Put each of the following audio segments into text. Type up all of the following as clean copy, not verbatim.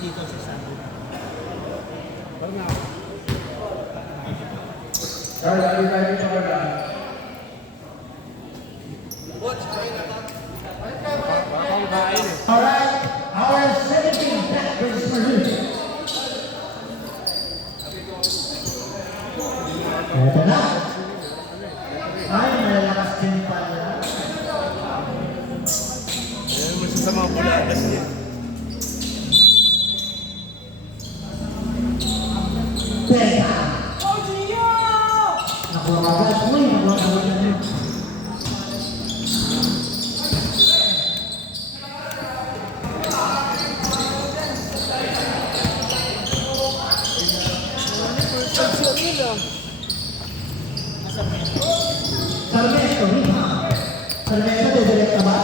dito sa Sandy. Parang nga. Alright, our 17th back versus Maroon. Ito na. Ay, malalakas din pala. Ayan, mas sa mga bulatas niya. Pega. Nakuha agad. Uy, nakuha agad. Sarmiento, Rima. Sarmiento, didirect ka ba?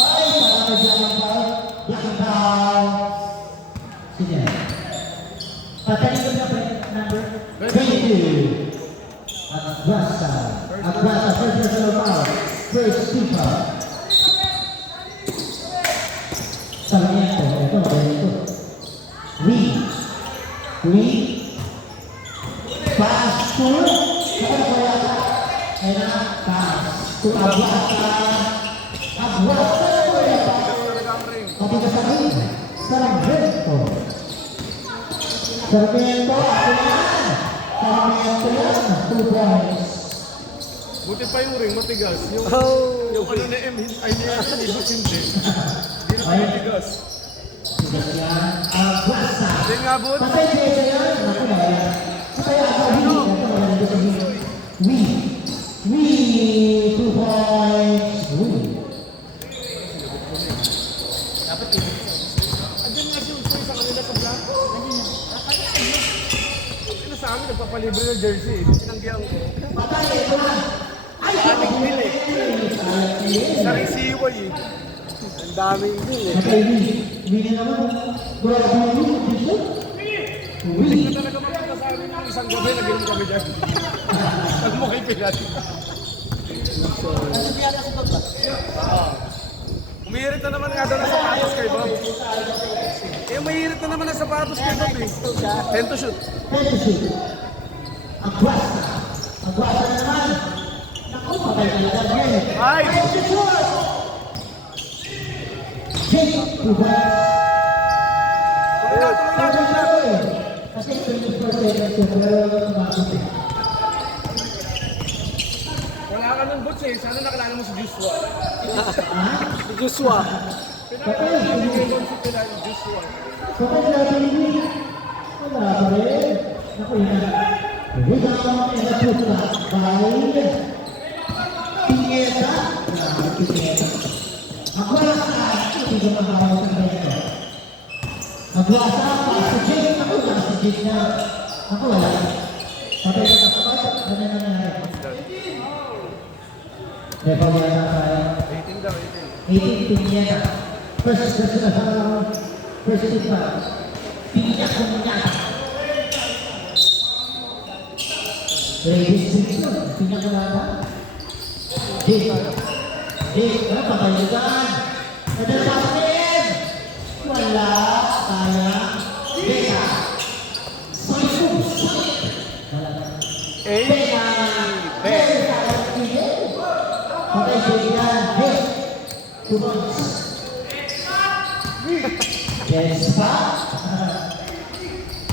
Ay, parang na dyan ang ball. Black and brown. Sige. Patayin ko na number 22. Aguasa. Aguasa, first personal foul. First FIFA. Sarmiento, ito, ganito. Lee. Pass to. Saan ko yata? Ay na, pass. To Aguasa. Aguasa. Matigas ang ring. Sarmiento. Sarmiento, ako yan. Sarmiento yan. 2 points. Buti pa yung ring, matigas. Yung ano na M, ay niya, ibot hindi. Hindi na matigas. Tigas yan. Aguasa. Hindi nga, bud. Patay siya yan. Ako na yan. Kaya ako, We, 2 points. Dapat yun. Andyan nga si Usoy sa kanila sa black. Ano sa amin, nagpapalibre ng jersey. Tinanggihan ko. Patay, ito na. Ay, Daming bill eh. Sa resiway eh. Ang daming bill eh. patay, Win naman. Wala ka Hindi ko talaga magkakasabi ng isang gabi, nag-inom kami dyan. Pag mo kay Pilat. Ano biyata si Bob ba? Umihirit na naman nga daw ng sapatos kay Bob. Eh, mahihirit na naman ng sapatos kay Bob eh. 10 to shoot. Aguasa. Aguasa na naman. Naku, patay talaga. Ay! Jake, 2 points. Tuloy na. Kasi 24 seconds to pero tumakot eh. Wala ka ng boots eh. Sana nakalala mo si Joshua. Si Joshua. Pinakabigay doon si Pilat, Joshua. Kapag natin ini, wala pa rin. Naku, yun. Rebound and a putback by Pineda. Pineda. Aguasa. Hindi ko makawag sa ganito. Aguasa pa si Jake. Ako wala si Jake na. Ako wala. Patay ka kapag. Ano na nangyari? May pagyan na tayo. 18 daw, 18 Pineda. First FIFA. Pineda. Ladies and gentlemen, pinakalala. Jake, ano pa kayo dyan? Nadalasin! Wala, sayang. Beka. Sayang. Beka. Beka. Okay, Jake yan. Jake. 2 points. Yes pa.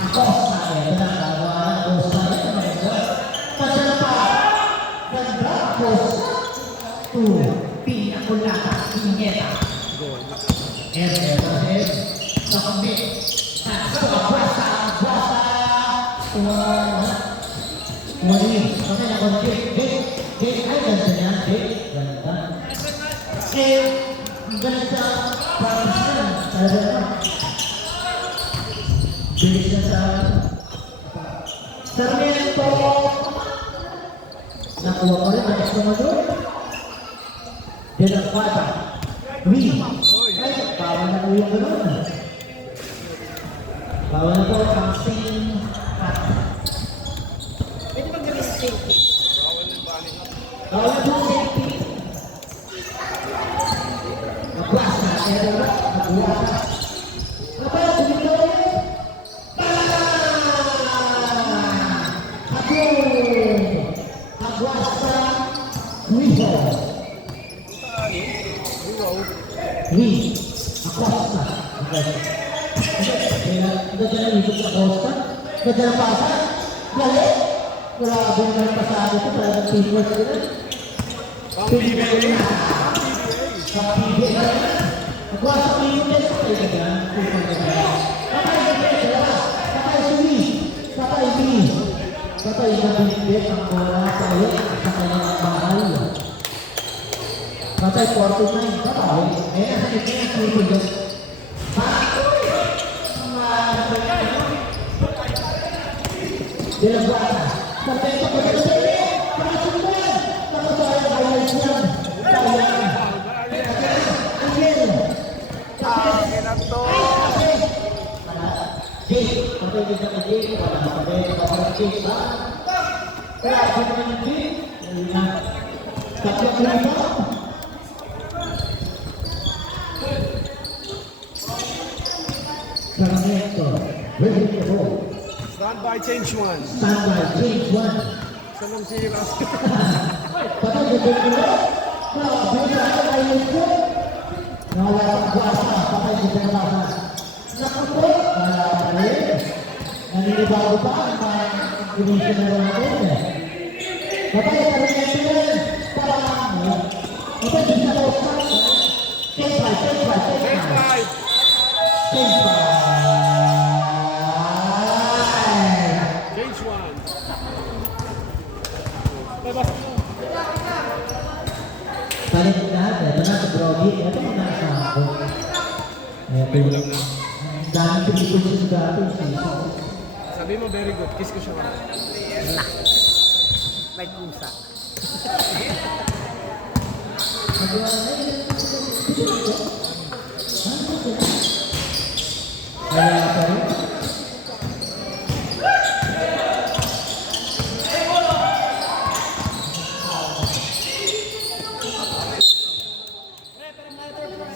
Ako sa ito na kawan. Ako sa ito na ito. Pasal pa. Ganda. Post 2. Pinakulata. Pineta. Error. Sa kambi. Sa Aguasa. Wali. Kami na kung Jake. Ay, ganda niya. Jake. Ganda. Ang ganda sa practice na. Talaga naman. Bilis na sa Sarmiento. Nakuha pa rin ang eskomador. Then ang kwata. Ay, bawal na po yung gano'n. Bawal na po ang sing cut. Pwede mag-release safety. Bawal na po ang safety. Nagwasa. Nakuha. Kapag tumito. Ito siya nalipot sa Costa. Ito siya ng pasa. Galit. Grabe naman yung pasado ito. Talagang teamwork sila. Pang PBA. Pang PBA. Nagwa sa PBA. Patay ka dyan. Patay ka dyan. Patay Sumi. Patay Sumi. Patay ka bibit ang bola sa iyo sa kanyang bahay. Patay 49. Patay. Eh, nasa ito yung PBA. Dilabuan. Patay ka pa sa iyo. Pakasundan. Pakasaya kayo siyan. Sayang. Again. Akin na to. Jake, patay din sa Jake. Wala ka patay. Wala Jake ba? Kaya ako naman yung Jake. Ayun na. Tatlo ko lang ba? Sarmiento. Ready to go. Stand by, change one. Standby, change one. Saan ang sira? Patay sa Jake ko. Grabe, patay kayo ito. Nawala ang buwasa. Patay sa Jake ko. Naku po. Wala pa rin. Naninibago pa ang mga commissioner natin. Patay sa Sarmiento yan. Parang patay din sa Costa. Change by, change by, change Change by. five. Change by. Change one. Balik na, ito na sa Brody. Ito mo na sa ako. May ulam na. Ang daming pinipulsin sa atin. Sabi mo, very good. Kiss ko siya. May pusa. Kaya pa rin.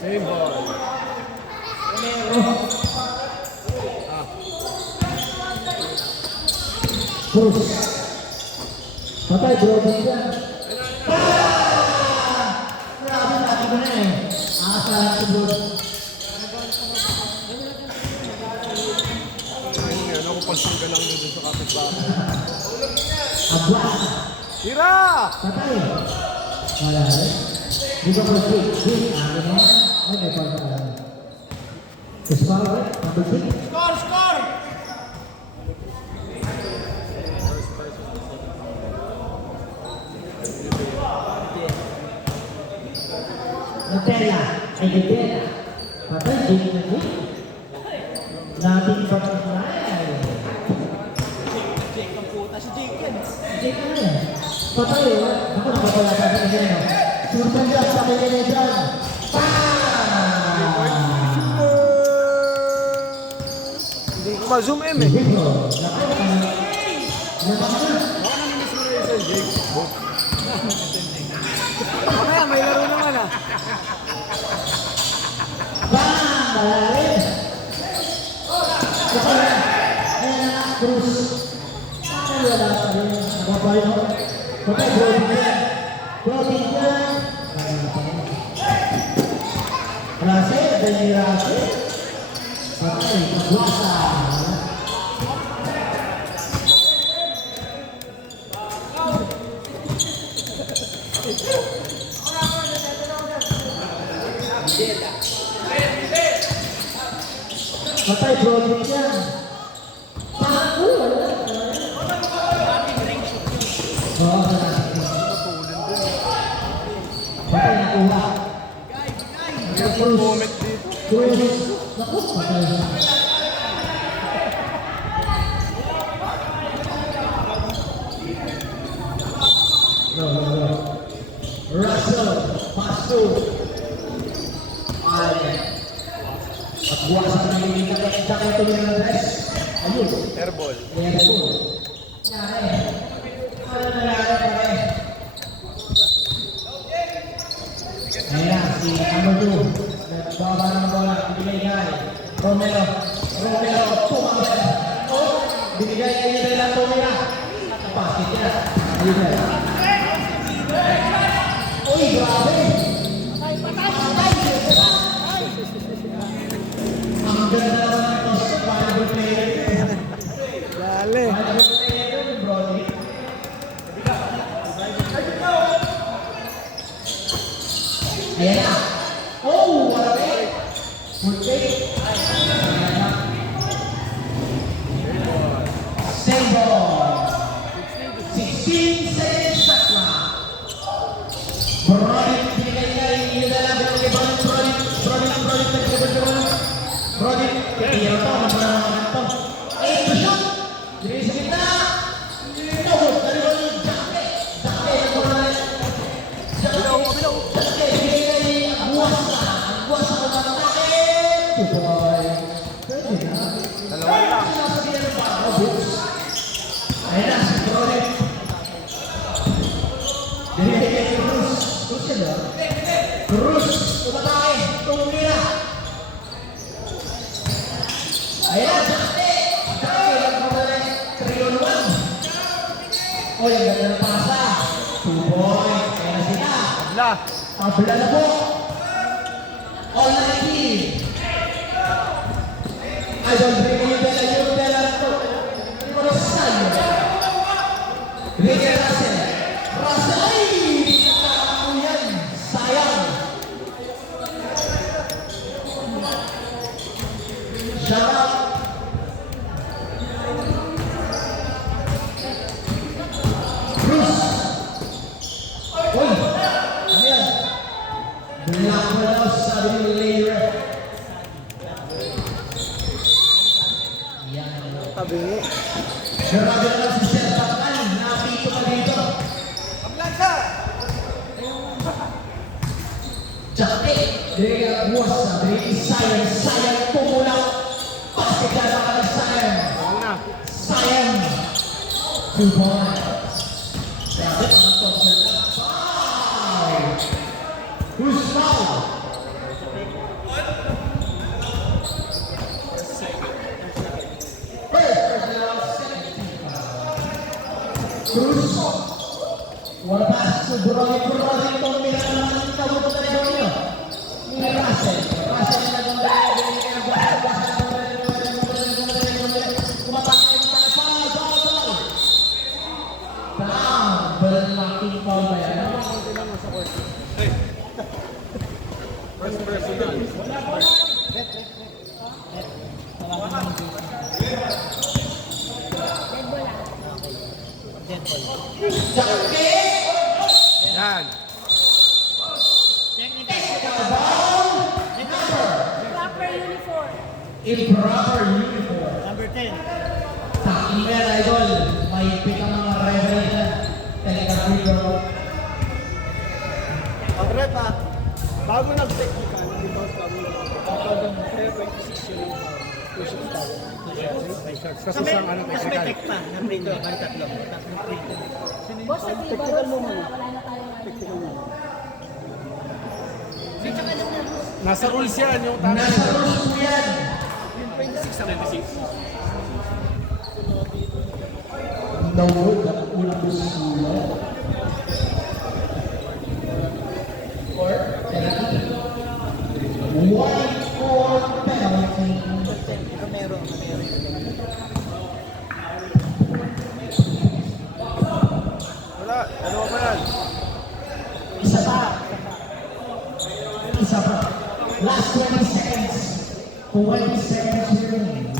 Same ball. Cruz. Patay, Brody yan. Grabe, sabi ko na eh. Aasahan si Brody. Ayun nga, nakupalsangga lang yun dun sa kapitbahay. Agwas. Tira! Patay. Wala rin. Di ba ko si Jake? Ano na? Ay, may pagkakaan. Kusparo, number 6. Score! Score! Nutella. Ay, Nutella. Patay, Jake na Jake. Nating pagkakaan. Jake ang puta. Si Jake yan. Jake na yan. Patay, oh. Ako nakapala sa akin yan, oh. Surtan dyan sa kanya na dyan. Hindi ko ma-zoom M eh. Dito. Naku, naman na. Baka naminis mo na yun sa Jake. Mamaya, may laro naman ah. Bang! Malalim. Patay. Ayan na, Cruz. Ay, wala pa rin. Nakapay, no? Patay, Brody yan. Brody yan. Rase, Benny Rase. Patay, Magwasa. Patay, Brody yan. Paku, wala. Oo, wala. Patay, nakuha. Cruz. Comment dito. Cruz. Naku, patay. No. Russell, Pasto. Ay. At buwasan na yung kita kayo ito ng dress. Ayun. Airball. Ayan po. Yari. Ano nangyari pa rin? Ayan, si Amadou. Nagbaba ng bola. Binigay. Romero. Tumamit. Binigay niya ng Tomera. Pasok niya. Ayun na. Uy, grabe. ganda naman ng toss. Valuable player. Dali. Valuable player yung Brody. Ayan na. Oh, what a pick. Good pick. Same ball. 16 seconds shot clock. Brody, binigay niya yung dala. Brody, kaya ito, naman ito. 8 to shot. Dili sa gitna. No good. Daliwan yung Jacke. Jacke, ang muna rin. Jacke, binigay buwas na. Buwas na kung atake. 2 point. Pwede na. Dalawa lang. Sinasabihan ng baka, Boots. Ayun na, si Brody. Binigay kay Cruz. Cruz yan ba? Cruz, tumatake. Tumira. Ayan, Jacke! Jacke, ang kumalik. 3-on-1. O, yung ganda ng pasa. 2 point. Ayan na sila. Wala. Tabla na po. All 19. Idol, bigay yung dala ito. Rosal. Bigay Russell. Russell! Ay! Nakakako yan. Sayang. Shut up. Cruz. Uy! Ano yan? Black mo daw, sabi ng layer. Yan. Tabingi. Grabe na lang si Sir Bakal. Napito ka dito. Jacke. Dia buwas na. Dari sayang. Sayang pumulak. Pasti ka naman ang sayang. Una. Sayang. 2 points. Grabe naman ito. 5. Who's foul? Cruz. Wala pa. Burongin itong minanaman ng tawag na rin nyo. Ni Russell. Russell na ganda. Kumatake ng mga foul. Down. Malaking foul ba yan? First personal. Jacke. Yan. Proper uniform. Improper uniform. Number 10. Taking mo yan, idol. May pick ang mga referee na. Talagang free throw. Ang rep ah. Bago nag-technical, rebound kami. Kapag kaya 26 yun yung push-up tayo. Kasi sa ano Tapos may tech pa, na free throw, may tatlo. Tatlong free throw. Boss, sa Technical mo muna. wala na tayo ng Technical mo. Nasa rules yan yung tama. Nasa rules mo yan. No good. Una busula. Or penalty. 1-4 penalty. Romero. Wala. Dalawa pa yan. Isa pa. Isa pa. Last 20 seconds. 20 seconds remaining.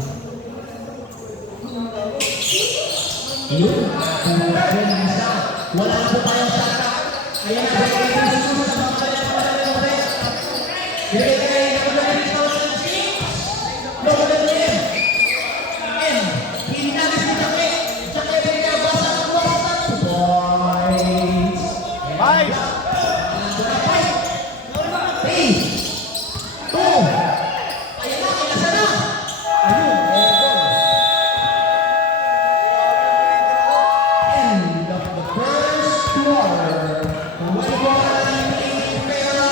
Yun. Kumain ng isa. Wala na po tayong shot. Ayan na. Bigay kayo susunod sa mga kaya ng rest. Bigay kayo ng mga ng six. No, M. Hinalis ni Jacke. Jacke, bigay kayo. Basta. 2 points. 5. 3, 2, ayan na, ilasa na. Ayun, eto. End of the first quarter. 21-8 pero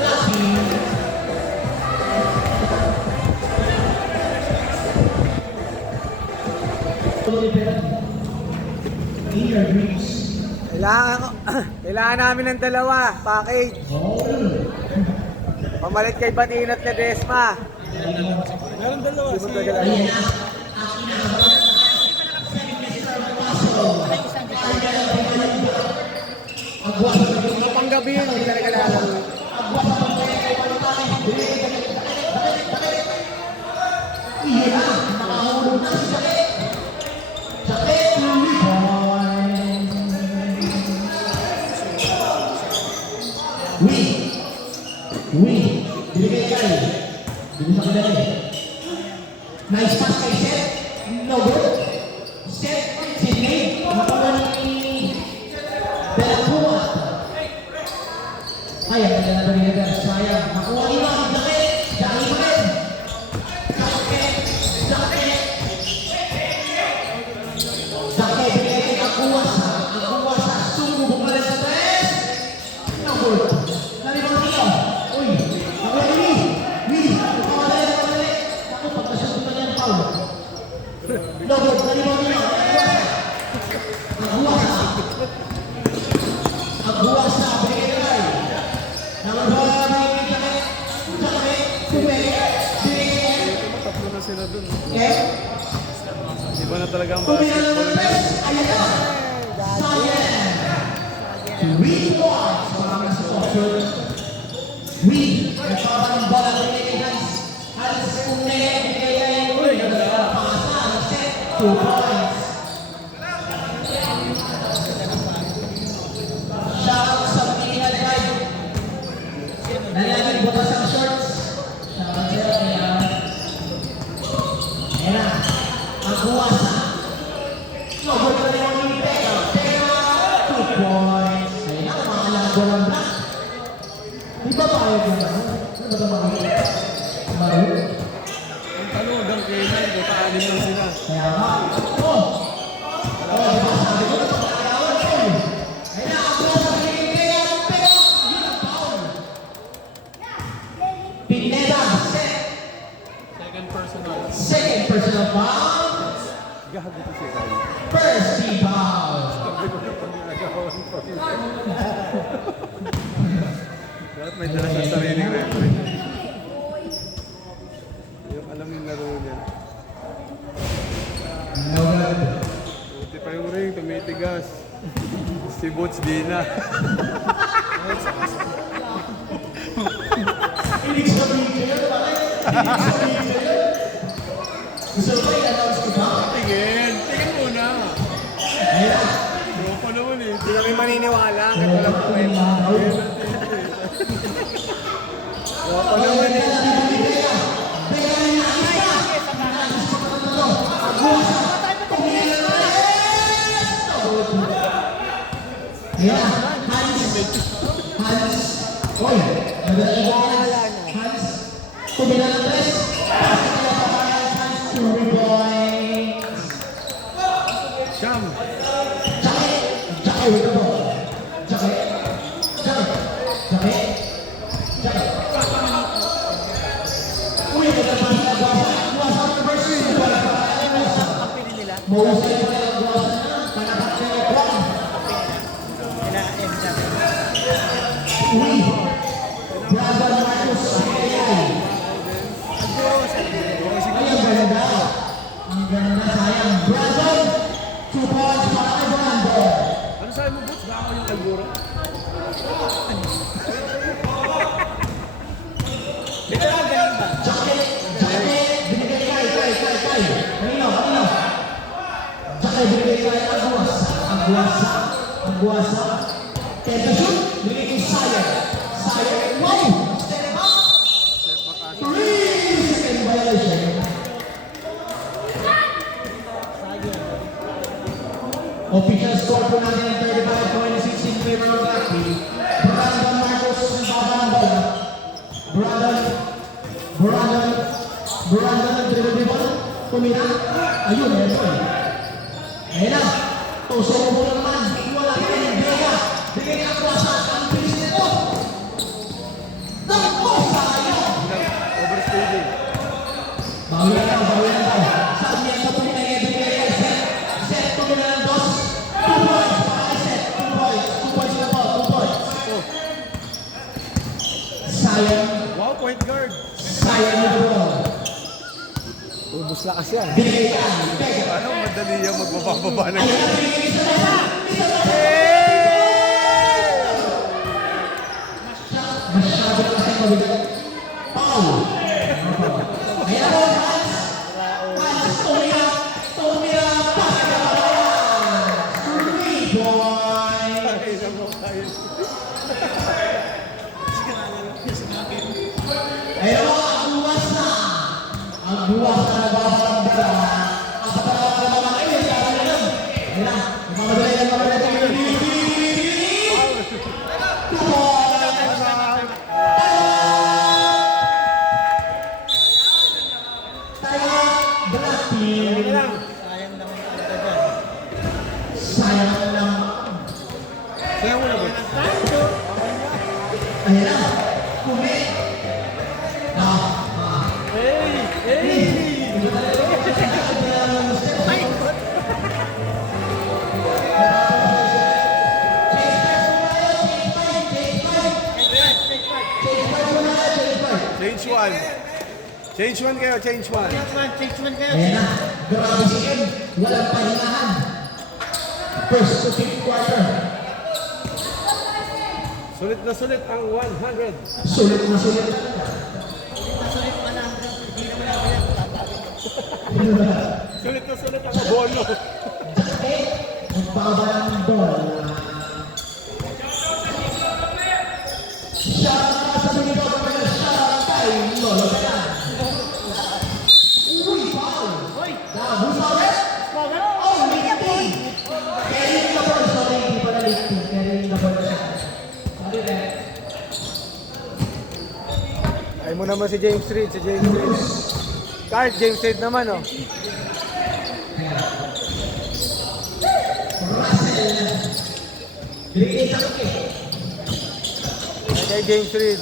lucky. In your dreams. Kailangan namin ng dalawa. Package. Oh. Pamalit kay Batiin at Ledesma. Meron dalawa. Si Ayan na. Ang kinakabalan ang buwan sa gabi. Panggabi yun, hindi talaga lalaro. Iyan na. Makahulog na si Sakit. Sakit. Win. Binigay kay. Hindi sa kanila eh. Nice pass kay Seth. No good. Seth. Sidney. Nakuha ni Belacua. Sayang. Hindi na binigay. Sayang. Nakuha ni Maki. Sakit. Dahil mo rin. Sakit. Sakit. Binigay kay Akuasa. Akuasa. Sumo. Bumalik sa tres. No good. Nalibang dito. Uy. Nakuha ni Win. Nakuha. Ako, pagkasyon ko na yung foul. No good. Nalibang dito. Akuasa. Akuasa. Binigay kay. Nakuha ni Sakit. Binigay. tatlo na sila dun. Okay. Iba na talaga ang Tumira na basketball. ng tres. Ayan na. Sayang. Win one. Parang nasa offshore. Win. Nagpapa ng bola kay Hans. Hans Unege. Uy, ganda. Pasa. Set. 2 points. Shout out sa Pina Drive. Nalaging butas ang shorts. Shout out sa'yo. Ayan na. Ang kuwasa. No, good na rin yung Pega. Pega. 2 points. Ayan na. Mga walang black. Di ba tayo dyan? Ano ba ito mga Maru? Ang tanong hanggang kailan, kaya lang sila. Kaya nga. Oh! Oh, di ba sabi ko na ito pagkakawan ko eh. Ayan na. Ang kuwasa. Pega. Pega. Yun ang foul. Pineda. Set. Second personal foul. Gago to siya. First team foul. Dapat may dala siya sariling referee. Yung alam yung laro niya. No good. Buti pa yung ring, tumitigas. Si Butch di na. Ibig sabihin ko yun, pare. Ibig sabihin ko yun. Gusto mo i-announce ko ba? Tingin muna. Ayan. Yung pa naman eh. Hindi kami maniniwala. Kahit Wala walang pa kwenta. Wala naman eh. Teka na nakita. Ayan. Hans. Oy. Nagdala ko Hans. Tumila ng tres. Pasok nila pa kaya Hans. 2 points. Siyam. Jackie. Jackie with the ball. Jackie. Jackie. Jackie. Jackie. Uy, nagkapasok na Guasa. Guasa ng first team. Mahusay pa yung Guasa na. Panapat na yung Kwan. Uy. Brother Marcos Ayay. Ay, ang ganda. Ang ganda, sayang. Brother. 2 points para kay Brandon. Ano sabi mo, Butch? Baka yung kalburo? Jacket, binigay kay. Kanino? Jacket, binigay kay Aguasa. Tenta shoot, binigay kay Sayer. Wow! Step up! 3-second violation. Official score po natin 35-26 in favor of Lucky. Brandon Marcos ang baba ng bola. Brandon ang dribble. Tumira. Ayun, ayun. Ayun na. Tusok mo naman. Wala ka yung Vega. Bigay niya ako sa ang bilis nito. Naku, sayang. Overstaying. Bawi na daw. Sabi niya sa tumira niya, bigay kay Seth. Seth, tumira ng dos. 2 points para kay Seth. 2 points. 2 points na po. 2 points. Sayang. Wow, Sayang mo the ball. Ubus lakas yan. Binigay yan. Pega. Ano, madali yung magbababa ng... Ayun na, binigay isa na isa. Isa na isa. Masyado kasi mabigat. Foul. Ayan o, Hans. Hans, tumira. Tumira. Pasakabayan. 3 points. Ay, naman tayo. Ayun o, ang buwas na. Ang buwas na nagbabalagdara. Ang patawag na mga kayo. Ayun na. Ayun na. Mamadali na mamadali. Sayang lang. Kaya mo na ba? Ayan na. Kumi. Change one. Change one kayo, change one. Ayan na. Grabe si M. Walang pahingahan. First to fifth quarter. Sulit na sulit ang 100. Sulit na sulit talaga. Sulit na sulit ang abono. Magbaba ng ball. Siya na sa minito pa rin siya kay Lolo Bayan. Uy, foul! Who's foul? Oh, lifting! Carrying the ball. Sorry, hindi pala lifting. Carrying the ball siya. Sorry, Red. Ay mo naman si James Reed, si James Reed. Card, James Reed naman, oh. Russell. Binigay sa kake. Ay kay James Reed.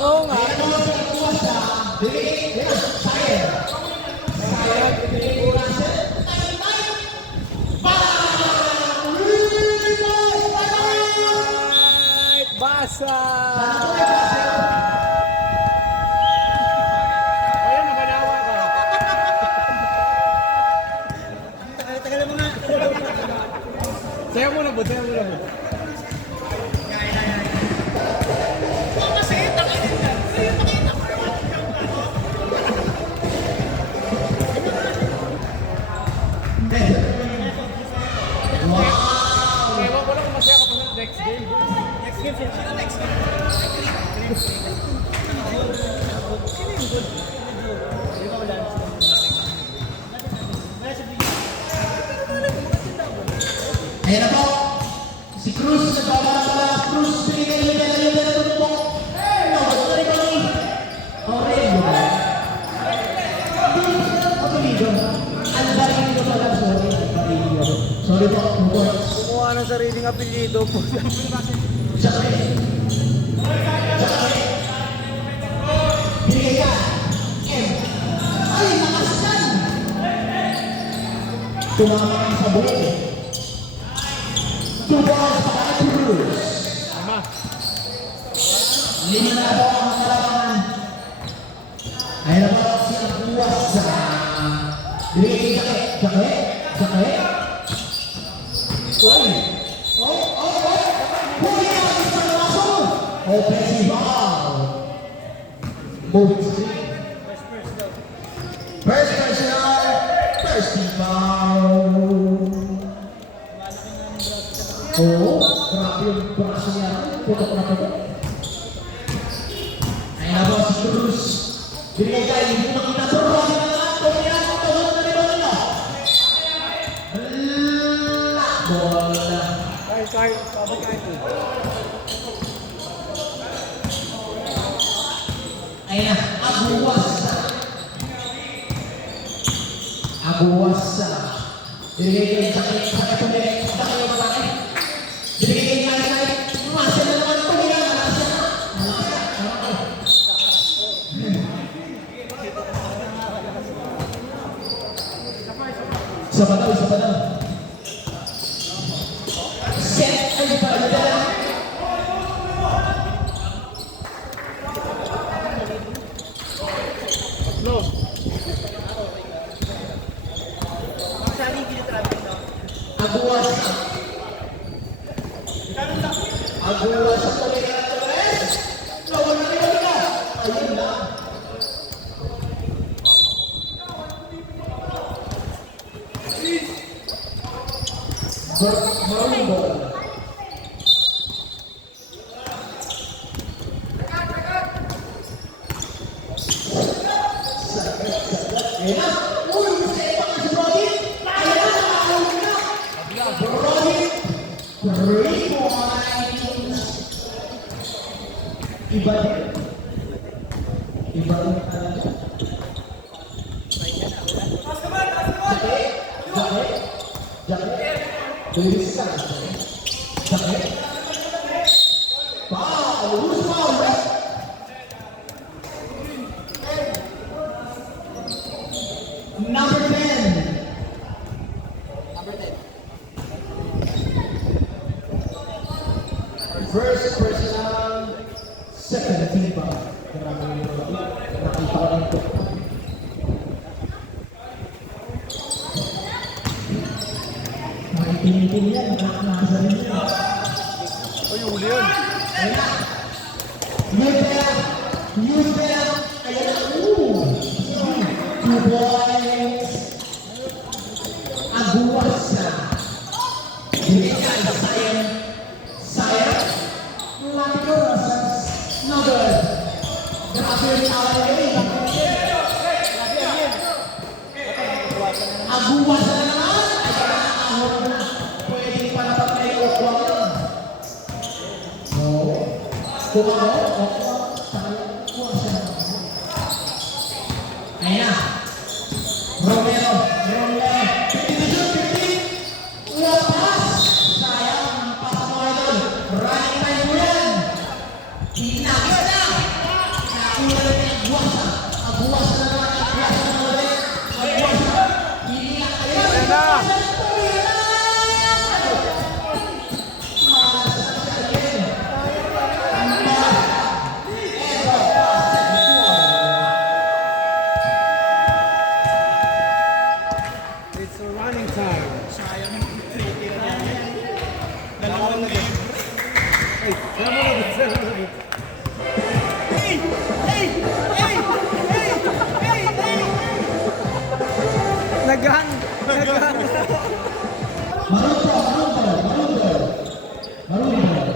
Oo nga. Basa! Ayan, nabanawa ka. Sayaw mo na ba? Sayaw mo na ba? Ewan ko lang kung masaya ka pa sa next game. Ayan na po. Si Cruz, nagbabarang Cruz, binigay yung tumpok. No, sorry ba ni? Aurelio. Aurelio. Alvarillo pala, sorry. Alvarillo. Sorry po, Bukor. Kumuha ng sariling apelyido po. Sakit. Binigay ka. M. Ay, nakasan. Tumama sa buhay. Two balls para kay Cruz. Lima na po ang kalaban. Ayan na po siyang buwas sa binigay kay Jake. Uy! Huli ang isang laso! Offensive ball! Moving putok na putok. Ay na boss, Cruz. Binigay kayo, hindi mo nakita sa Rocky na lang. Tumiyan mo, tawag na ni Balino. Bola. Kahit, sabag kahit. Ay na, Aguasa. Aguasa. Binigay kayo, sakit ulit. Sakit yung malaki. Binigay kayo, malaki. Masya na naman, tumiyan. Masya na. Isa pa daw. Set ay padala. No. Aguasa. Aguasa tuloy. Lawan na rin ka. Ayun na. Marunong. Iba din talaga. Jacket. Bilis ka. Jacket. Lulus pa ulit. Number 10. First personal, second team ba? Nakita ko lang ito. Makikinitin yan, nakakasa rin yan. Ay, uli yan. Ayan na. Use them. Ayan na. 2 points. Aguasa. Binigyan sa Sayang. Latino Rosas. No good. Grabe yung tawag ngayon. Aguasa na naman. Ayan na. Ahon na. Pwede pa na patay o kuwang. So, kung ako, sayang Aguasa na naman. Ayan na. Romero. 50. Lapas. Sayang. Pasa mo ito. Running time mo yan. Tinagis na. Nakulat ni Aguasa. Aguasa na naman. Aguasa na ulit. Aguasa. Hiniyak kayo. Ayan na. It's running time. Hey, come on. Nagang. Marunong.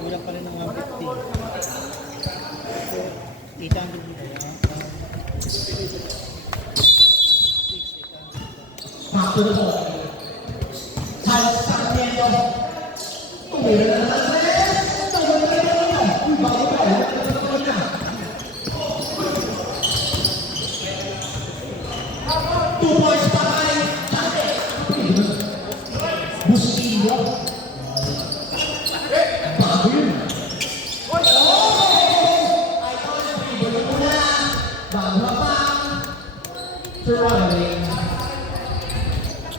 Kulang pa rin ng 150. 800 dito. Back to the ball. Charles Sarmiento. Tumira na naman. Two points pa tayo. Bustillo. Bago yun. Bago pa. Throwing.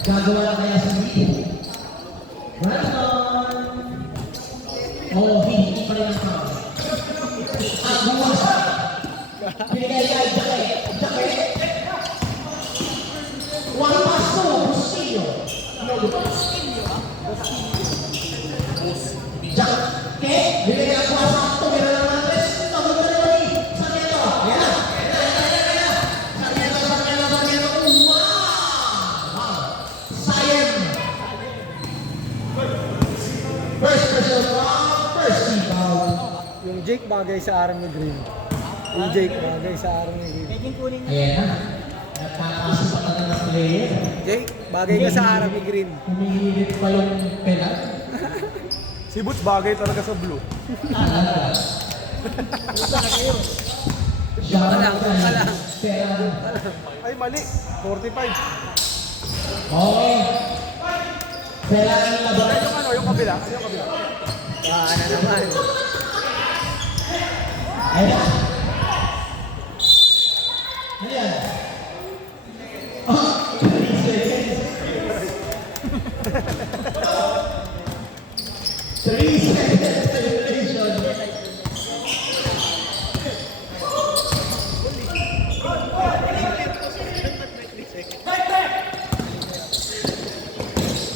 Gagawa na kaya sa dito. Brandon. Hindi pa rin ang tao. Aguasa. Pinigay kay Jacket. One pass to Bustillo. Jacket. Binigay ang Aguasa. Tumira na ng tres. Tabot na naman ni Sarmiento. Yan. Sarmiento. Wow! Sayang. bagay sa Army Green. Yung Jake, bagay sa Army Green. Pwedeng kunin niya. Ayan na. Nagkakaisip pa na ng player. Jake, bagay ka sa Army Green. Humihilit pa yung penal. Si Butch bagay talaga sa blue. Shoutout sa penal. Ay, mali. 45. Okay. Penal ang laban. Yung ano, yung kabila. Yung kabila. Na naman. Ayan na. Ayan. Oh, 3 seconds. 3 seconds celebration.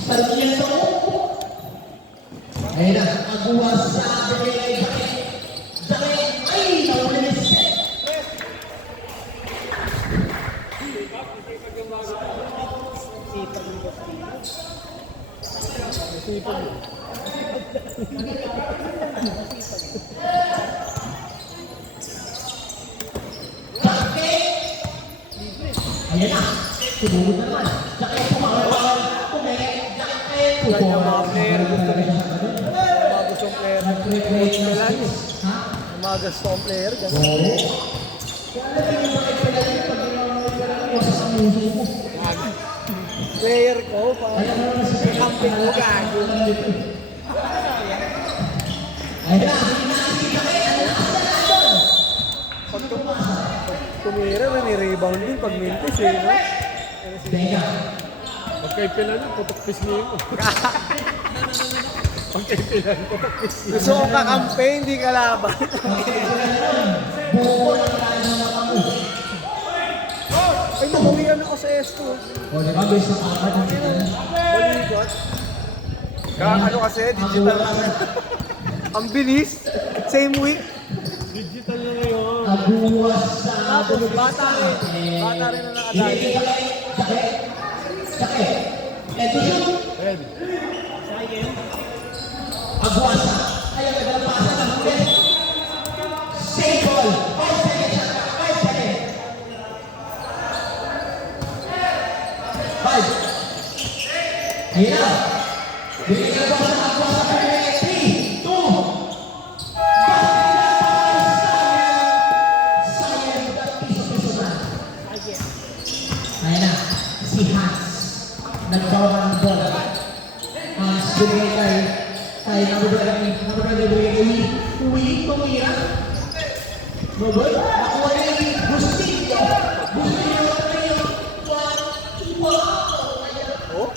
Sarmiento. Ayan na. Aguas sa bigay. Dami. Ay, naulis. Ayan na. Sumunod naman. Jackie, pumawal. Jackie, Yung mga player gusto rin. Yung mga gustong player. Nag-recreate na lang. Ha? Yung mga gustong player. Ganun. Oo. Kaya naging mga pinagaling pag ginagawa sa kamuso mo. Player ko, Alam mo naman si camping ko gago. Ayan na. Nakikita kayo. Ano ang doon? Pag tumira, nani-rebound din pag mintis eh. No? Teka. Pag kay Pilan, putok pisngi mo. Pag kay Pilan, putok pisngi. Gusto ko kakampi, hindi kalaban. Buko lang tayo ng mga kamuso. Ay, nabawian ako sa S2. O, di ba? Guys, nakakad ng kita. Baligot. Ano kasi, digital lang. Ang bilis. Same week. Digital na ngayon. Aguas sa... Tapos, bata rin. Bata rin na nakadali. Sakit. Ito yun. Red. Aguas sa... Ayaw, naglalapasa ng hanggang. Save ball. 5 seconds siya. 5 seconds. 5. Ayan na. Binigyan ko sa Aguas sa pagkakas. 3, 2, ayan na, si Hans. Nagbawa ng bola. Hans, bigay kay nabibigay kay Uwi, tumira. Noboy, nakuha niya yung Bustillo. Bustillo na kayo. Oh?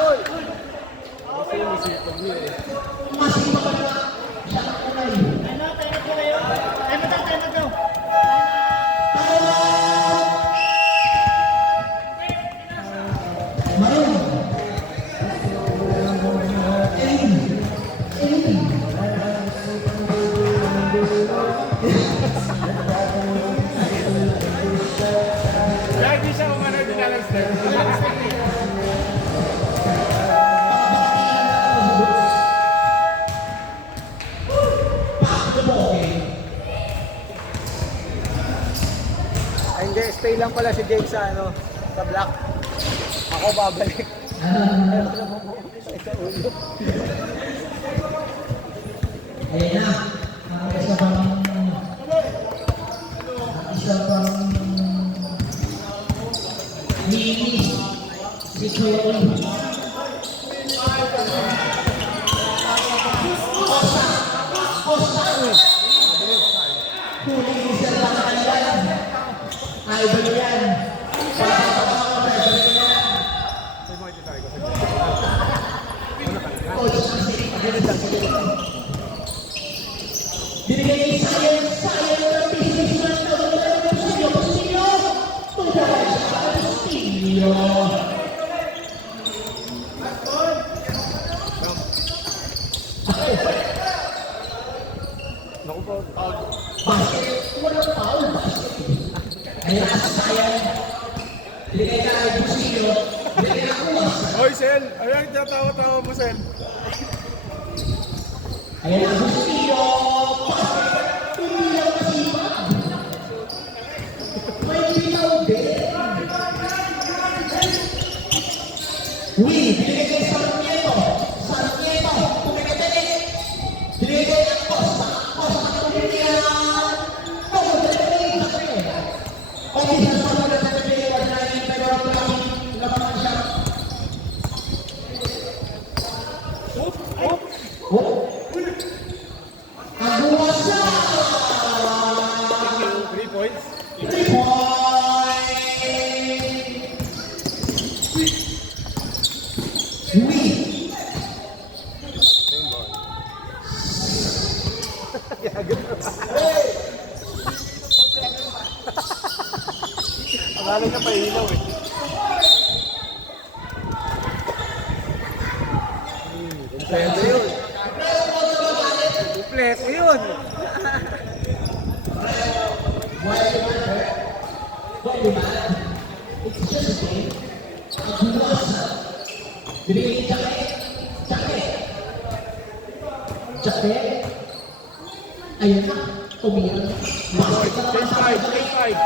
Oy! Kasi masipag niya eh. Masipag pa na. Siya ang unay. Ano, tayo na po kayo. Tayo na daw. Maroon. Kaya di siya umano, dinalag-step. Ay, hindi. Stay lang pala si Jake sa ano, sa black. Ako babalik. Sa ulo. Ayan na. Ang isa pang linis si Chloe. Costa. Huli ni Sir Langalan. Idol yan. Binigay ni Sayang ng business man na Bustillo. Tutuloy sa Bustillo. Naku po, tawag. Basket. Walang foul. Ayan na Sayang. Binigay na kay Bustillo. Binigay na Kuwas. Hoy, Sel! Ayan, tatawa-tawa mo, Sel. Ayan na Bustillo. Basket. binigay kay Sarmiento. Sarmiento, pumikatinik. Binigay kay Acosta. Acosta, pumikatinik. Okay, sa mga nagsasabi, wala na yung pero laban siya. Aguasa! 3 points. 3 points! Win! Akala niya pa ilaw eh. Kompleto yun. Kompleto yun. It's just a game. Aguasa! Binigay Jake. Jake. Ayun na. Tumira. Basket na naman sa akin. Take 5.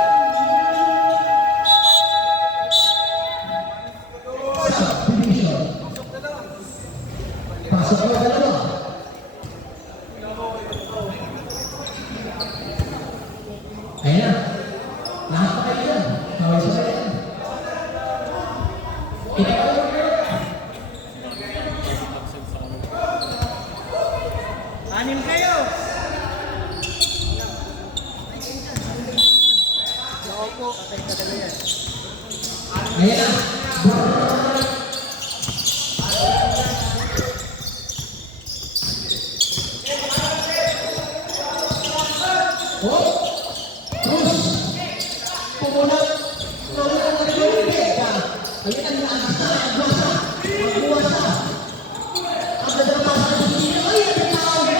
Subdivision. Pasok na dalawa. Ayan na. Lahat pa kayo yan. Sabay-sabay yan. Anim kayo! Opo, patay ka dala yan. Ayan na. Oh! Cruz! Pumunat! Ayun ang naagsa. Aguasa! Aguasa! Ang nadamasa ng sino. Ay, ang tawag!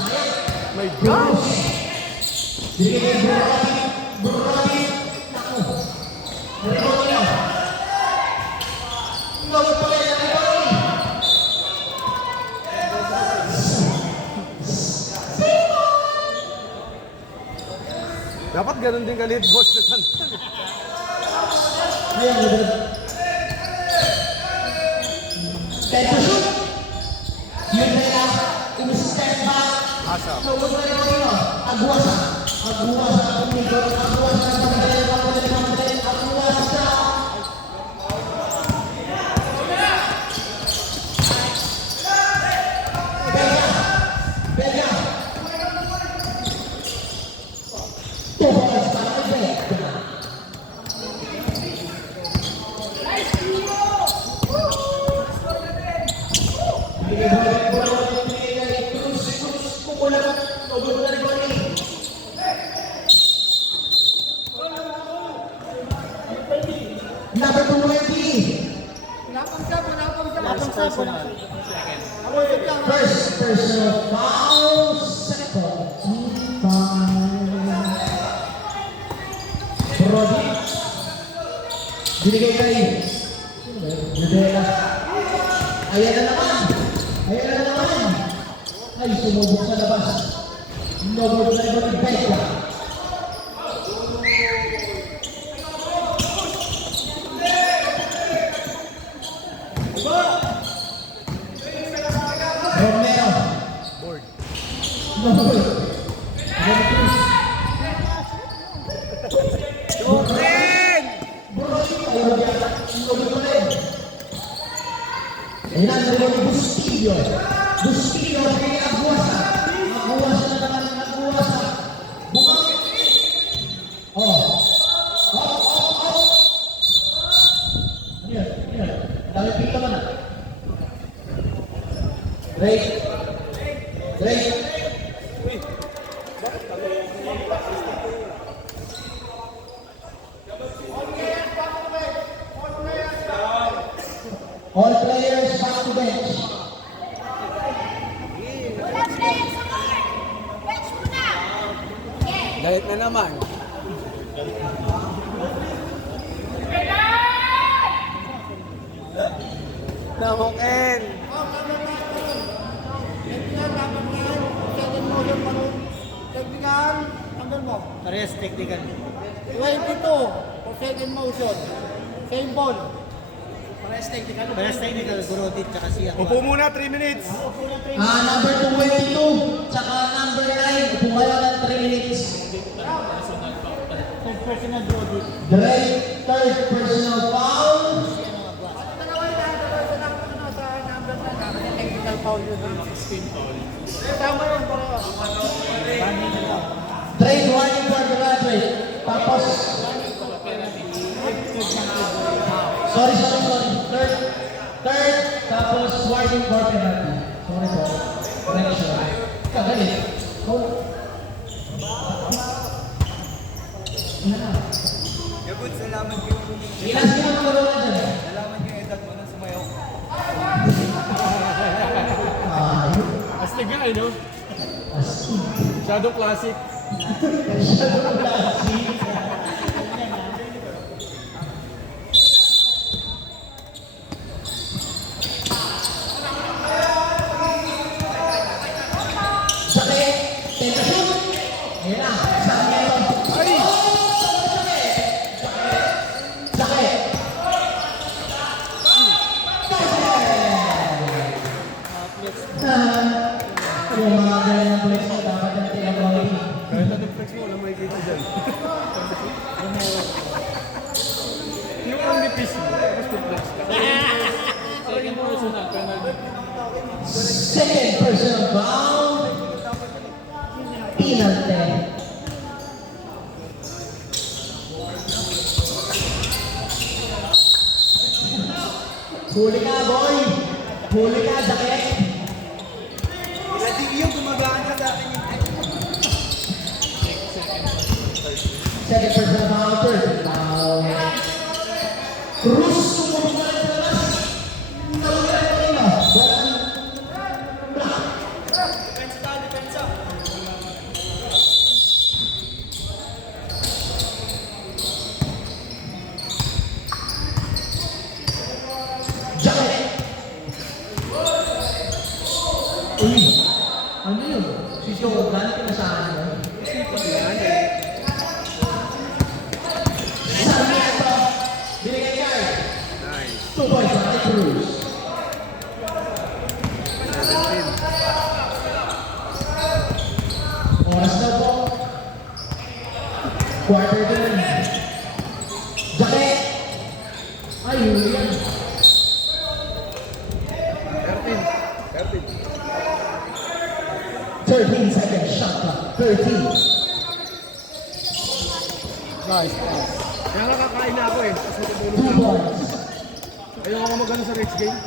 Sayang! My God! Binigay Burrati. Naku. Burrati niya. Ngawag pa kayo ng Burrati. Dapat ganun din kalit boss na Santan. Ayan, nagdag. Time to shoot. Yun na lang. In-step back. Asap. So, what's going on? Aguasa. Aguasa. Tumigol. Aguasa. Pagdali. Aguasa. Bega. 2 points para kay Bega. Number 20. First personal foul. Second team foul. Brody. Binigay kay Nadela. Ayan na naman. Ay, sumubok sa labas. Number 11 ni Becca. Romero. Board. Number 3. Open! Ayaw yata. Number 12. Ayan na naman ni Bustillo. Bustillo kay Aguasa. Aguasa na naman ang Aguasa. Bumang. Oh. Ano yan? Dami pika man. Break. All players back to bench. Wala players sa court. Bench muna. Okay. Galit na naman. Namokin! Technical, hanggang mo. Parehas technical. 22 for second motion. Same ball. Parehas technical, Gurotit, tsaka siya. Upo muna, 3 minutes. Number 22, tsaka number 9, upo kayo ng 3 minutes. Personal Gurotit. Third personal foul. Trade warning for graduate. Tapos, sorry. Third, tapos warning for penalty. Sorry po. Correction. Kagalit. Yabut, salamat yung Ilas ka naman gano'n na dyan. salamat yung edad mo nang sumayaw. Astig nga, no? Shadow Classic. Sakit. Take a shoot. Ayan na. Sakit. Ay! Sakit. Yung mga ganyan ng flex mo, dapat yung tinagawin. Kahit anong flex mo, wala makikita dyan. Yung only piece mo, tapos yung flex ka. Second personal penalty. Second personal foul. Penalty. Huli ka, boy. Huli ka, sakit. Lati yung gumagaan ka sa akin yung Second personal foul, third foul. Cruz, sumubok na rin sa labas. Nawala na rin ba? Block. depensa. Jacket. Uy, ano yun? Si Jordan, pinasaan mo? Sarmiento, binigay card. Nice. 2 points on the Cruz. Oras na po. Quarter turn. Jacket. Ay, yun yan. 13 seconds shot clock. 13. Nice. Kaya nakakain na ako eh. Tapos matutulog 2 na ako. points. Ayaw ako magano sa next game.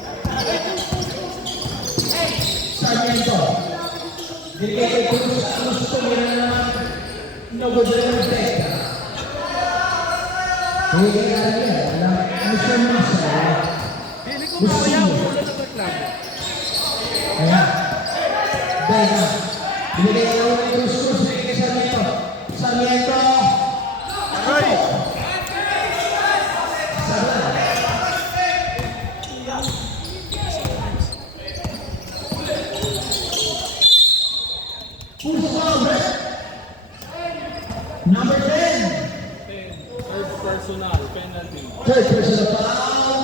Sarmiento. Binigay kay Cruz. Cruz tumira na naman. Nabudala ng break. Binigay na rin yan. Mr. Master. Hindi ko mawaya ako muna ng reklamo. Ayan. Vega. Binigay na naman kay Cruz. Cruz. Binigay kay Sarmiento. Sarmiento. Ay! Sablan. Who's the number? Number 10. Third personal penalty. Third personal foul.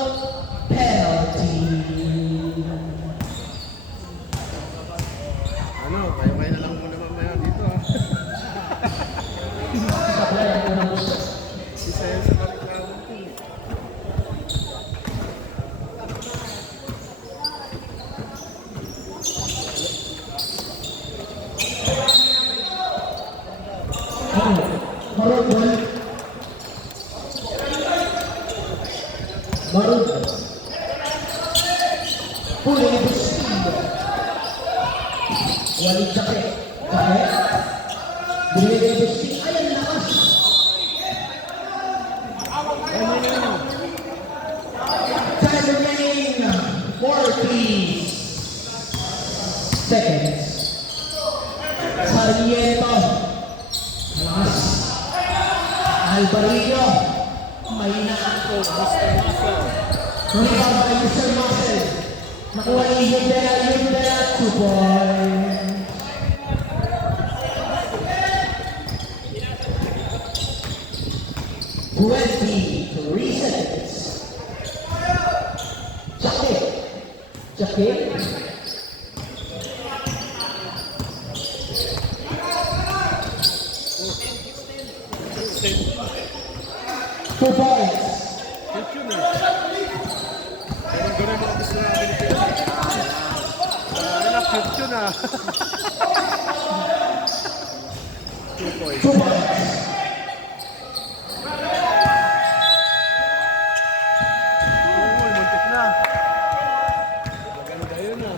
Penalty. Ano, kayo na lang muna mamaya dito ah. Sablan ang unang gusto. Isa yun sa reklamo ko. Marot ball. Marot. Puli ni Bustillo. Walid Jacket. Jacket. Binigay kay Bustillo. Ay, ang lakas. Time remaining 40 seconds. Sarmiento. Lakas. Alvarillo. Mahina ako. Mr. Muscle. Rebound by Mr. Muscle. Nakuha ni Yudela. 2 points. Three seconds. Jackie. Two points. Thank you, man. Ganun mga gusto na Pilipino. Anak, cute yun ah. 2 points. 2 points. Oo, muntik na. Maganda yun ah.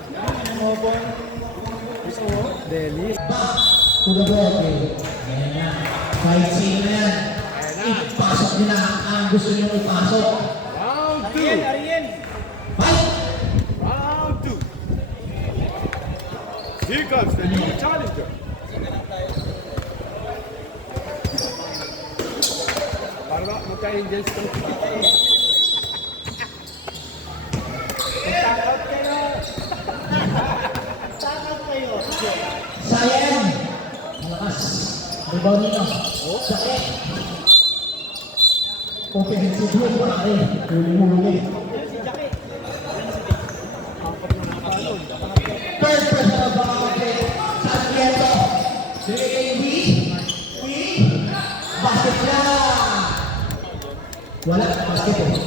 Gusto mo? Dennis. Back to the ball game. Ayan na. Fight scene na yan. Ipasok nyo na ang gusto nyo ipasok. Round 2. Ariel! Fight! Round 2. Here comes the new challenger. Para magka-angels to. Takot kayo! Takot kayo! Sayang! Malakas. Rebound nyo. Sakit. Offensive yun. Pare. Huli-huli. Si Jackie! Third person of the market. Santiago. Basket na. Wala. Basket eh.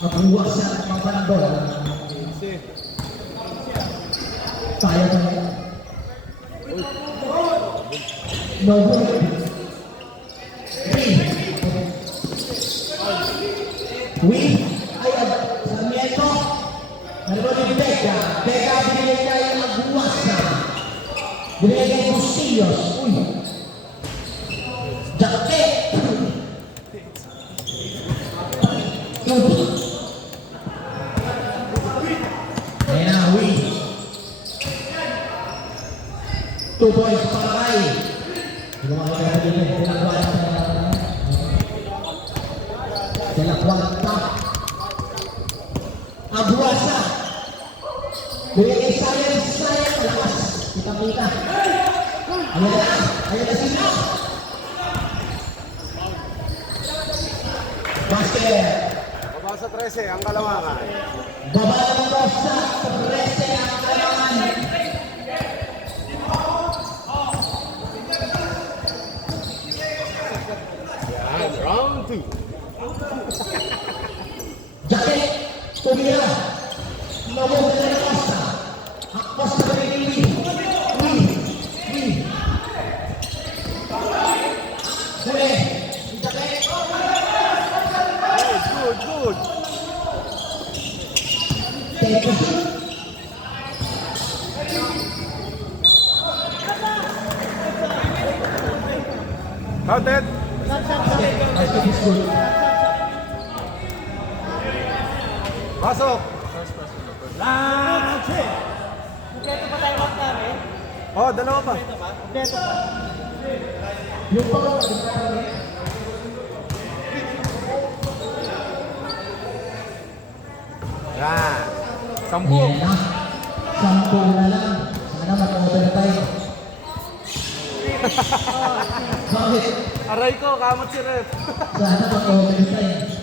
Ang buwas na papanagol. Kaya ba yan? No good. Ay, Sarmiento. Ano ba yung Becca? Becca, binigay niya yung magbuwas na. Binigay niya yung Bustillos. Uy. Jacket. Ayan na, Uy. 2 points para kay. Hindi mo makikita dito. De la Cuarta. Abuasa. Binigay sayang, malakas. Kita-kita. Ayan na sila. Basket. Baba sa 13, ang kalamangan. Baba ng Rosa. 13 ang kailangan. Yan, round 2. Jacket. Tumira. Mabuhay na ng Costa. Ang Costa na rin Lee. Huli. Si Jacket. Good. Take a shoot. Counted. Basket is good. Pasok. Kompleto pa tayo mat namin? Oh, dalawa pa. Kompleto pa. Yung pang Yan. 10. Ayan na. 10 na lang. Sana mag-overtime. Bakit? Aray ko, kamot si Ref. Sana mag-overtime.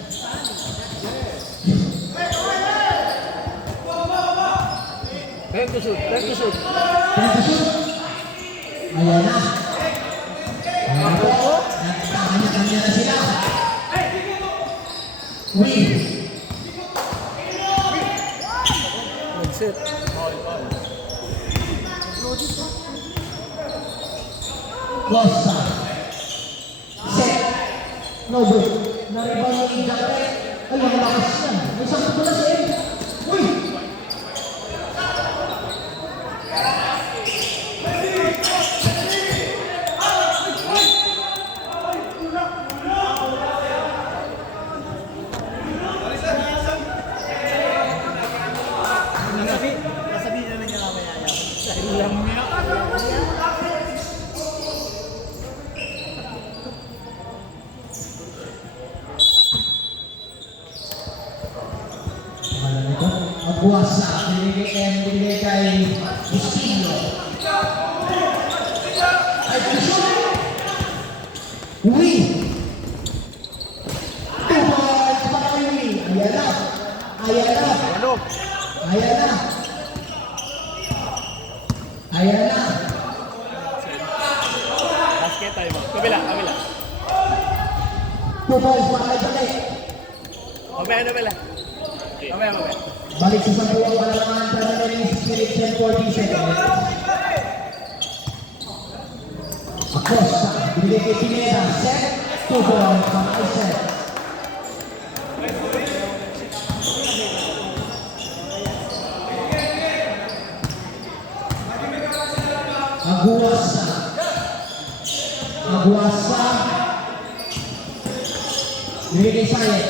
Ten to shoot. Time to shoot. Ayan na. Ayan po. Nagkakanya-kanya na sila. Win. Nag-set. Costa. Set. No good. Naribang yung Jacket. Ay, ang lakas yan. May isang puto na siya. Uy! Nasabihin na lang niya mamaya yan. Pangalan nito? Magbuwasa. Binigay kay Bustillo. Ay, shoot! Win! 2 points para kay Win. Ayan na. Ano? Ayan na. Ayan na. Basket tayo ba? Kabila, kabila. 2 points para kay Jake. Mamaya, mamaya. Mamaya, mamaya. Balik sa 10 ang kalamangan para remaining 10-14 seconds. Acosta, binigay kay Pineda. Set. 2 points para kay Seth. Aguasa. Aguasa. Binigay kay Sayed.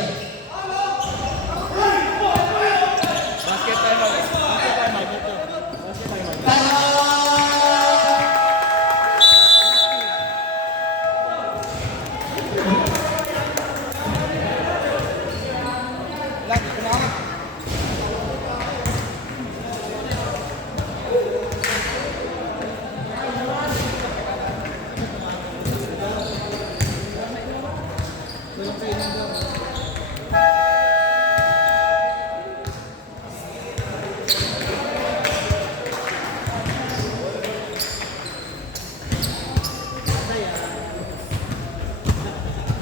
Basket tayo ba? Basket tayo ba?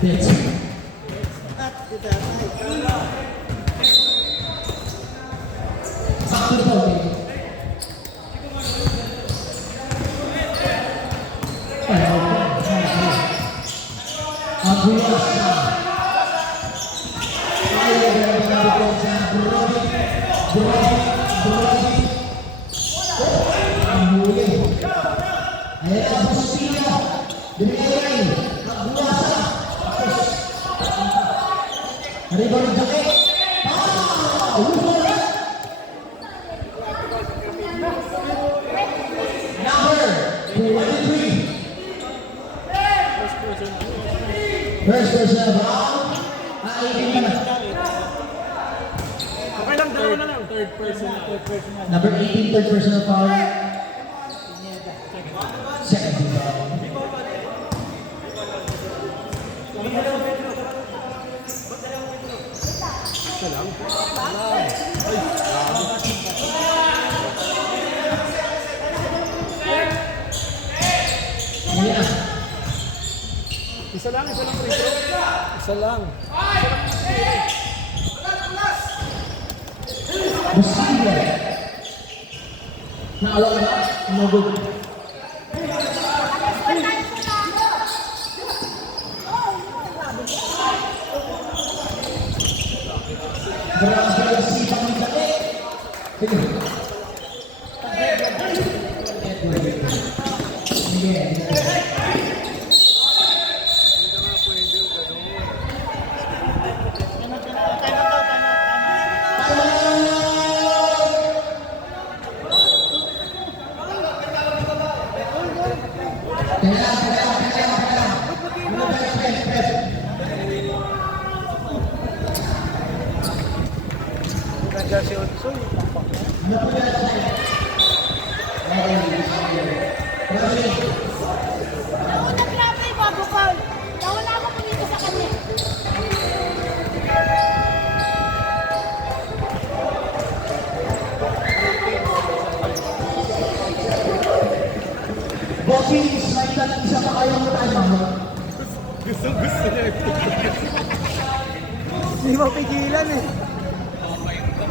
Pitch. Sakto po. Aguasa. Ayaw na pinabigyan sa Broby. Ang huli. Ayan ang Bustina. Binigay. Aguasa. Rebound ng Jake. Number 23. First personal foul. Ay, Okay lang, dalawa na lang. Third person. number 18, third personal foul. Second team foul. Ayan. Isa lang free throw. Isa lang. Busquilla. Naawa na. No good. Grabe ang sipag ng Jake. Sige. Sige. Nandiyan si Odsoy. Nauna grabe yung bago foul. Nawala ako kumita sa kanya. Bossing, slide lang isa pa kayo mo tayo. Gusto niya. Hindi mapigilan eh.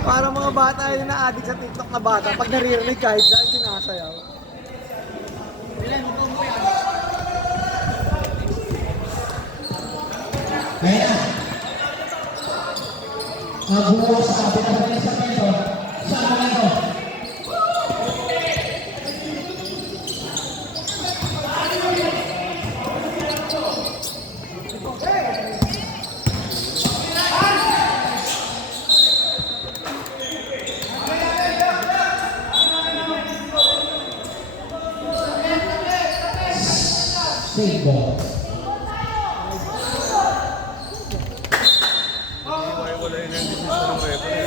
Para mga bata yun na addict sa TikTok na bata. Pag naririnig kahit saan sinasayaw. Kaya na. Nabuwas sa pinagaling sa mento. Saan mo nito? Save ball. Wala yun yung decision ng referee.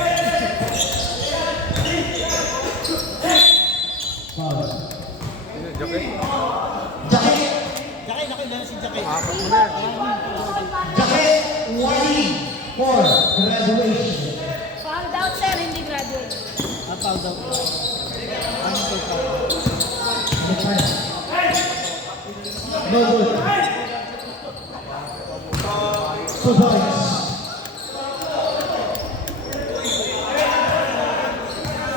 Foul. Jake. Apat mo na yan. Jake Wally for graduation. Found out, sir, hindi graduate. foul daw. Ano po foul? No good. 2 points.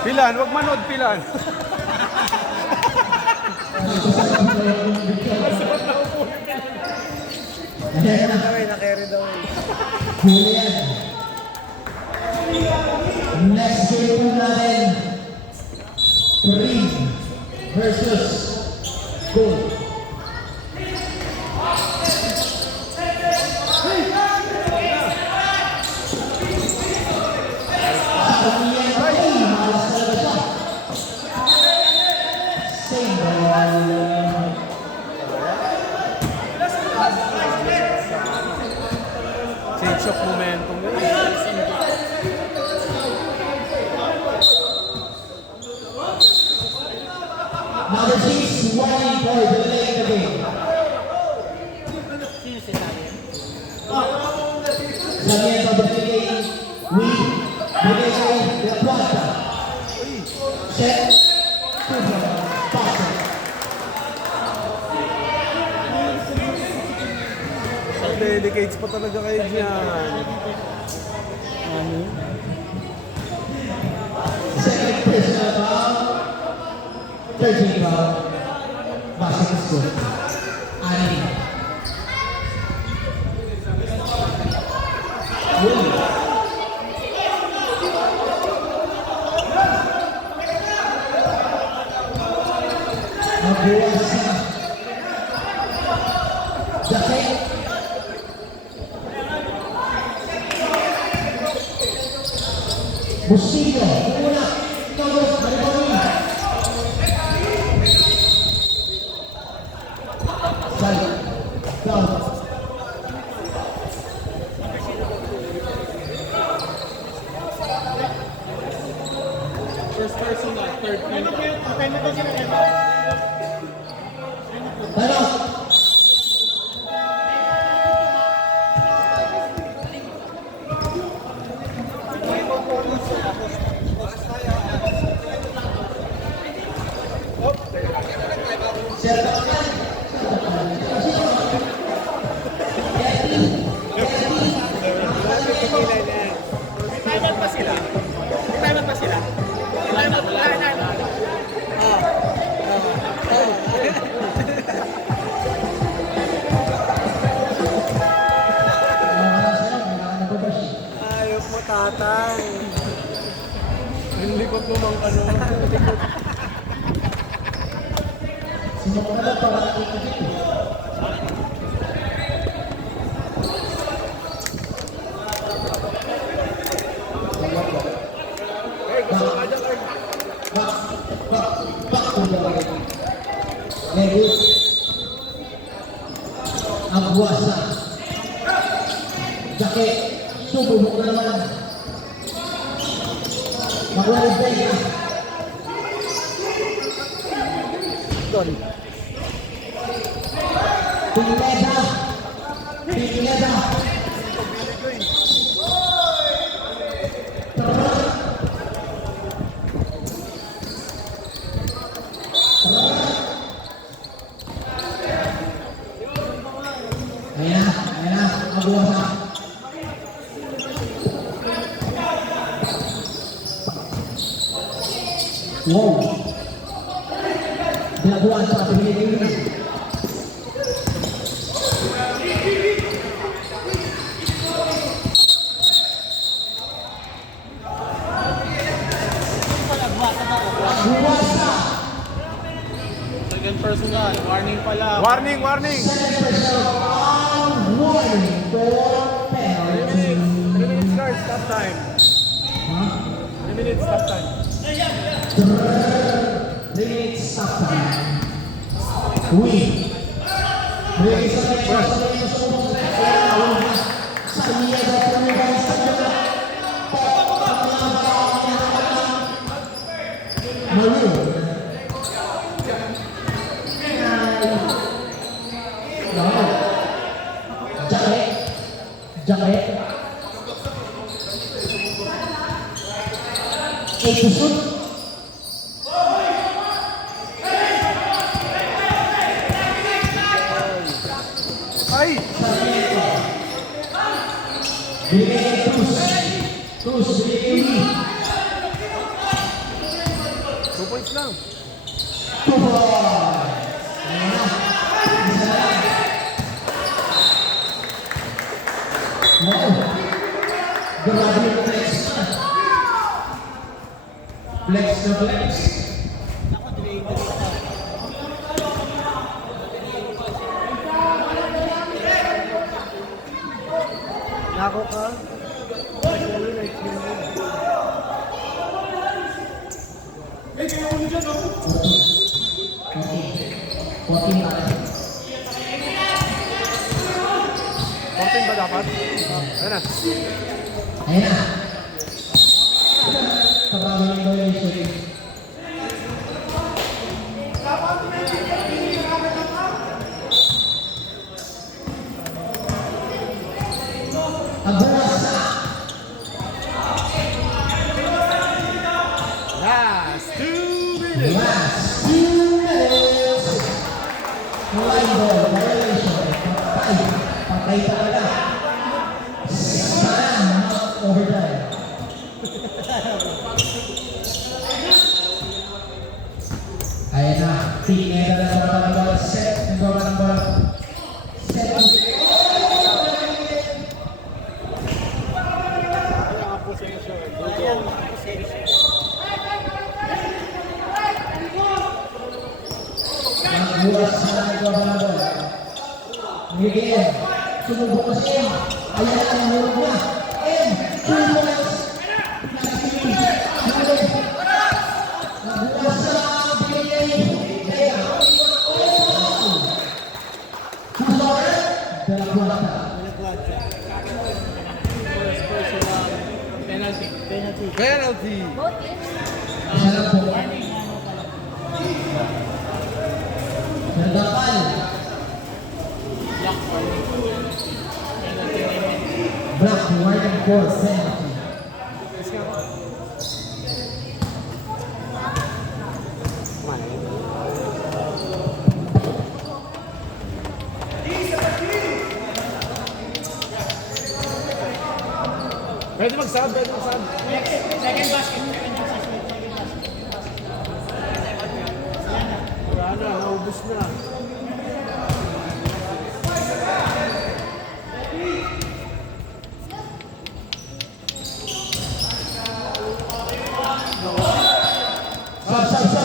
Pilan, wag manood, Pilan. Ayan na. Na-carry daw eh. Huli yan. Next game po natin. Green versus Gold. Same ball. Change of momentum. Number 6, warning for delaying the game. Sarmiento berbigay win, bigay the plata. Set, super, pasok. Dedicates pa talaga kayo dyan. Second personal foul, 13 foul, basket score. Ani. Magbuwas sa Dakay. Bustillo, una, todos, Mariboni. Side, down. First person na, third point. Okay na to sila kayo. Ano? Timer pa sila. Timer pa sila. Timer pa sila. Ayos mo, tatang. Hindi ko tumang ano. Sinubukan na para dito. Legus Abuasa Jake sububok na naman maglalagay na Pineda Ayan na, Abuasa. Wow. Dilabuan sa pinili-pili. Abuasa. Second personal, warning pala. Warning, warning! Warning for penalty. 3 minutes start, stop time. 3 minutes stop time. 3 minutes stop time. We Jacket. Eight to shoot. Sarmiento. Binigay kay Cruz. Cruz, binigay kay Lee. 2 points lang. 2 points. Ayan na. Isa na lang. Wow. Grabe yung flex na. Flex na flex. Nako ka. Okay. 14 pa rin. 14 ba dapat? Ayan na. Ayan na. Parami ng violation. Abuwas na. Last 2 minutes. Last 2 minutes. Line ball, violation. Patay. Patay talaga. Sayang, not overdrive. Ayan na. Tingnan na sa number set. Number set. Buwas na nagbabalabal. Miguel, sumubok ko siya. Ayan na, nahulog na. And, 2 points. Nagsinig. Nagsinig. Nabuwas na binigay. Kaya, Kusor, Delaguarda. Penalty. Both teams. Isa lang po. Nagdakal. Black, wide and force, penalty. Pwede mag-sub, pwede mag-sub. Wala na, naubos na. Sub.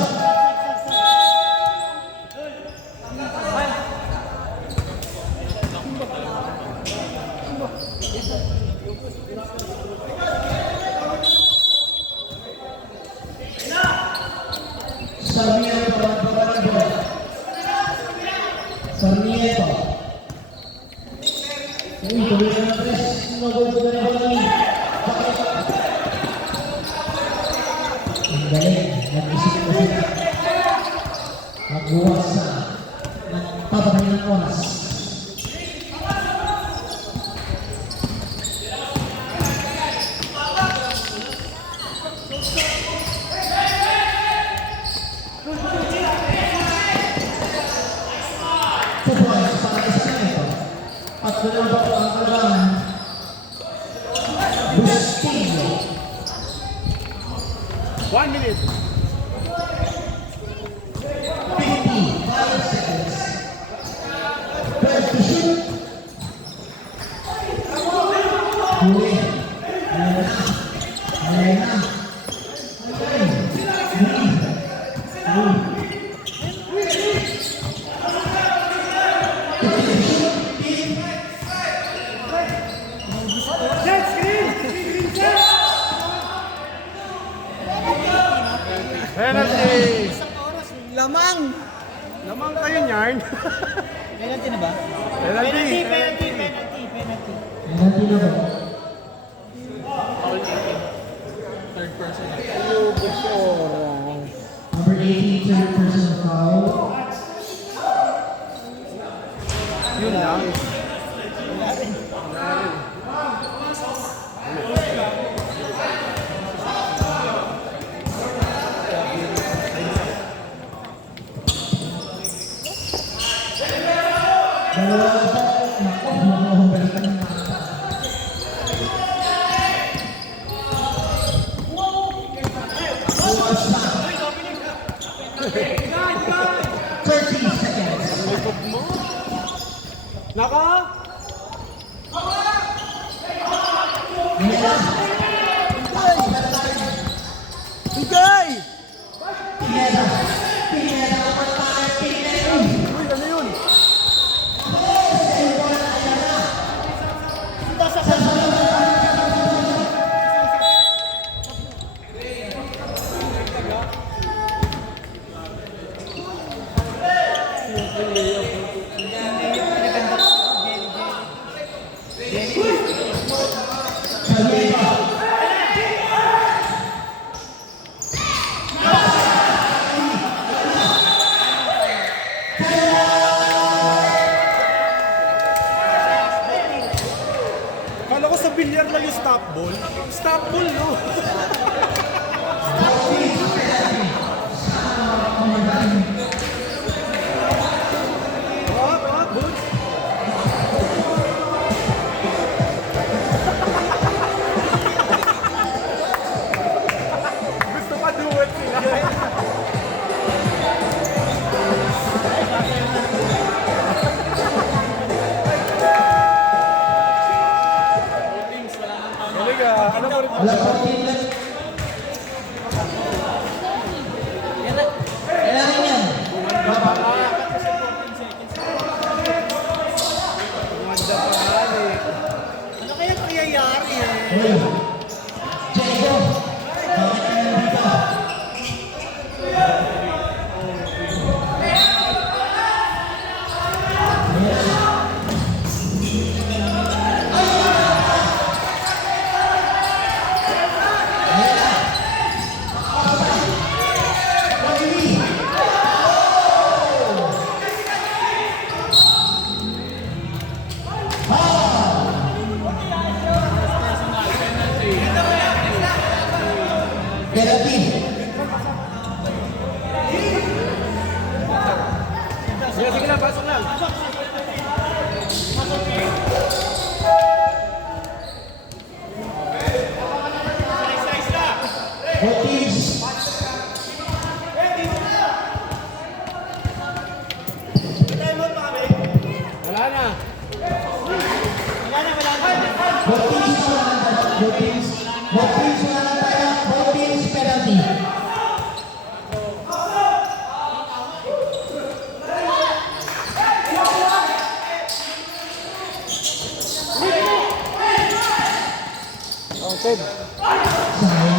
Sarmiento, Sarmiento. Sarmiento. Uy, tuloy na ng tres. Nagugulo na ba ni? Ang galing. Nag-isip ko sila. Magbuwas na. Nagpapatay ng oras. Points para kay Sarmiento. At pinabak ang kalaban. Bustillo. 1 minute. 55 seconds. 30 shoot. Huli. Ayan na. Ayan na. Ayan. Huli. Huli. Penalty. Lamang! Lamang kayo niyan. Penalty na ba? Penalty. Penalty na ba? Number 18, third personal foul. Yun lang. Dalawa na pa. Naku. Pineda. Bigay! Pineda. Pineda naman tayo. Pineda. Uy, ano yun? Kala ko sa bilyar lang yung stop ball. Stop ball, no? Gusto pa duet sila. Talaga, ano mo rin? Wala pa pinlet. Kailangan yan. Ano kaya nangyayari eh? Uy. Diego. Bakit ka nandito? Penalty. Sige lang, pasok lang. Both teams. Wala na. Both teams wala nang tayo. Both teams. Both teams wala nang tayo. Both teams penalty. Oh, Ted. Sayang.